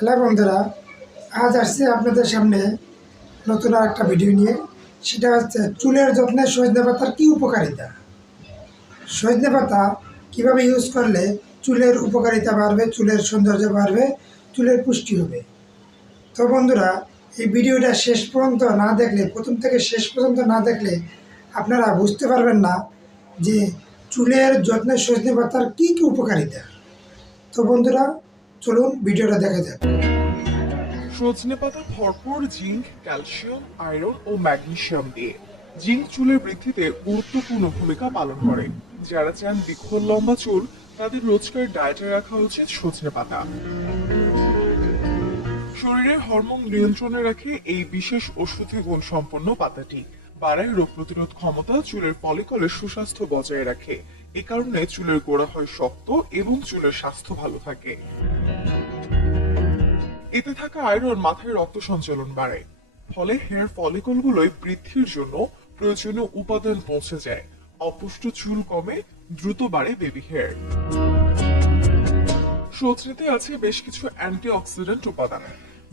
Hello বন্ধুরা, আজ আসছি আপনাদের সামনে নতুন আর একটা ভিডিও নিয়ে। সেটা হচ্ছে চুলের যত্নে সজনে পাতার কী উপকারিতা। সজনে পাতা কীভাবে ইউজ করলে চুলের উপকারিতা বাড়বে, চুলের সৌন্দর্য বাড়বে, চুলের পুষ্টি হবে। তো বন্ধুরা, এই ভিডিওটা শেষ পর্যন্ত না দেখলে, প্রথম থেকে শেষ পর্যন্ত না দেখলে আপনারা বুঝতে পারবেন না যে চুলের যত্নে সজনে পাতার কী কী উপকারিতা। তো বন্ধুরা, চলুন ভিডিওটা দেখা যাক। সজনে পাতা ভরপুর জিঙ্ক, ক্যালসিয়াম, আয়রন ও ম্যাগনেসিয়াম দিয়ে। জিঙ্ক চুলের বৃদ্ধিতে গুরুত্বপূর্ণ ভূমিকা পালন করে। যারা চান দীর্ঘ লম্বা চুল, তাদের রোজকার ডায়েটে রাখা উচিত সজনে পাতা। শরীরের হরমোন নিয়ন্ত্রণে রাখে এই বিশেষ ঔষধি গুণ সম্পন্ন পাতাটি। বাড়ায় রোগ প্রতিরোধ ক্ষমতা, চুলের ফলিকলের সুস্বাস্থ্য বজায় রাখে। এ কারণে চুলের গোড়া হয় শক্ত এবং চুলের স্বাস্থ্য ভালো থাকে। এতে থাকা আয়রন মাথায় রক্ত সঞ্চালন বাড়ায়, ফলে হেয়ার ফলিকলগুলোয় বৃদ্ধির জন্য প্রয়োজনীয় উপাদান পৌঁছে যায়। অপুষ্ট চুল কমে, দ্রুত বাড়ে বেবি হেয়ার। সজনেতে আছে বেশ কিছু অ্যান্টিঅক্সিডেন্ট উপাদান,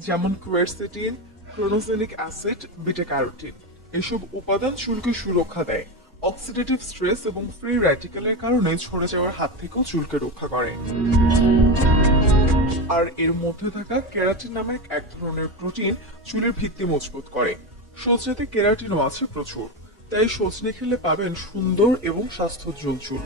যেমন কোয়ারসেটিন, ক্রোনোজেনিক অ্যাসিড, বিটা ক্যারোটিন। এসব উপাদান চুলকে সুরক্ষা দেয়। অক্সিডেটিভ স্ট্রেস এবং ফ্রি র্যাডিক্যালের কারণে ঝরে যাওয়ার হাত থেকেও চুলকে রক্ষা করে। আর এর মধ্যে থাকা কেরাটিন নামক এক ধরনের প্রোটিন চুলের ভিত্তি মজবুত করে। সজনেতে কেরাটিনও আছে প্রচুর, তাই সজনে খেলে পাবেন সুন্দর এবং স্বাস্থ্যোজ্জ্বল চুল।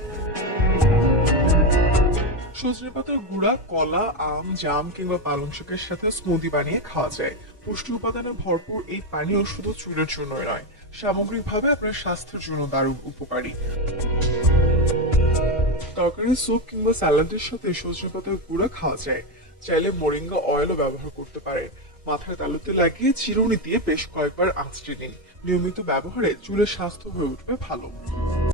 সজনে পাতার গুঁড়া কলা, আম, জাম কিংবা পালং শাকের সাথে স্মুদি বানিয়ে খাওয়া যায়। পুষ্টি উপাদানে ভরপুর এই পানীয় শুধু চুলের জন্যই নয়, সামগ্রিকভাবে আপনার স্বাস্থ্যের জন্য দারুণ উপকারী। তরকারি, স্যুপ কিংবা স্যালাডের সাথে সজনে পাতার গুঁড়া খাওয়া যায়। চাইলে মোরিঙ্গা অয়েলও ব্যবহার করতে পারে। মাথায় তালুতে লাগিয়ে চিরুনি দিয়ে বেশ কয়েকবার আঁচড়ে নিন। নিয়মিত ব্যবহারে চুলের স্বাস্থ্য হয়ে উঠবে ভালো।